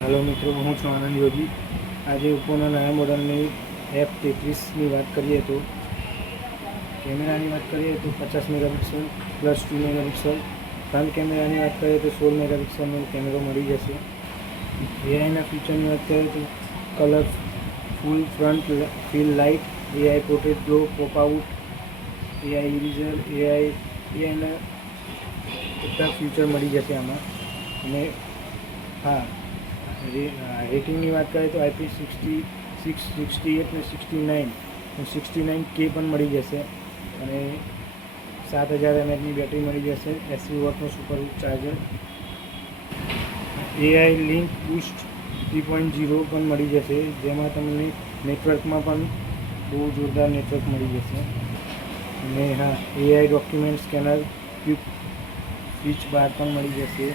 Hello मित्रों, हूँ छूँ आनंद योगी। आज ओप्पोना नया मॉडलनी F33 વાત કરીએ તો કેમેરાની વાત કરીએ તો 50 મેગાપિક્સલ પ્લસ 2 મેગાપિક્સલ, ફ્રન્ટ કેમેરાની વાત કરીએ તો 16 મેગાપિક્સલનો કેમેરો મળી જશે। એઆઈના ફીચરની વાત કરીએ તો colourful front feel light, AI portrait glow pop out, AI eraser, એઆઈના બધા ફીચર મળી જશે આમાં। અને હા, રેટિંગની વાત કરીએ તો IP66, 68 ને 69K પણ મળી જશે અને 7000 mAhની બેટરી મળી જશે। 80 વોટનો super charger, AI link boost 3.0 પણ મળી જશે, જેમાં તમને નેટવર્કમાં પણ બહુ જોરદાર નેટવર્ક મળી જશે। અને હા, AI document scanner, quick switch bar પણ મળી જશે।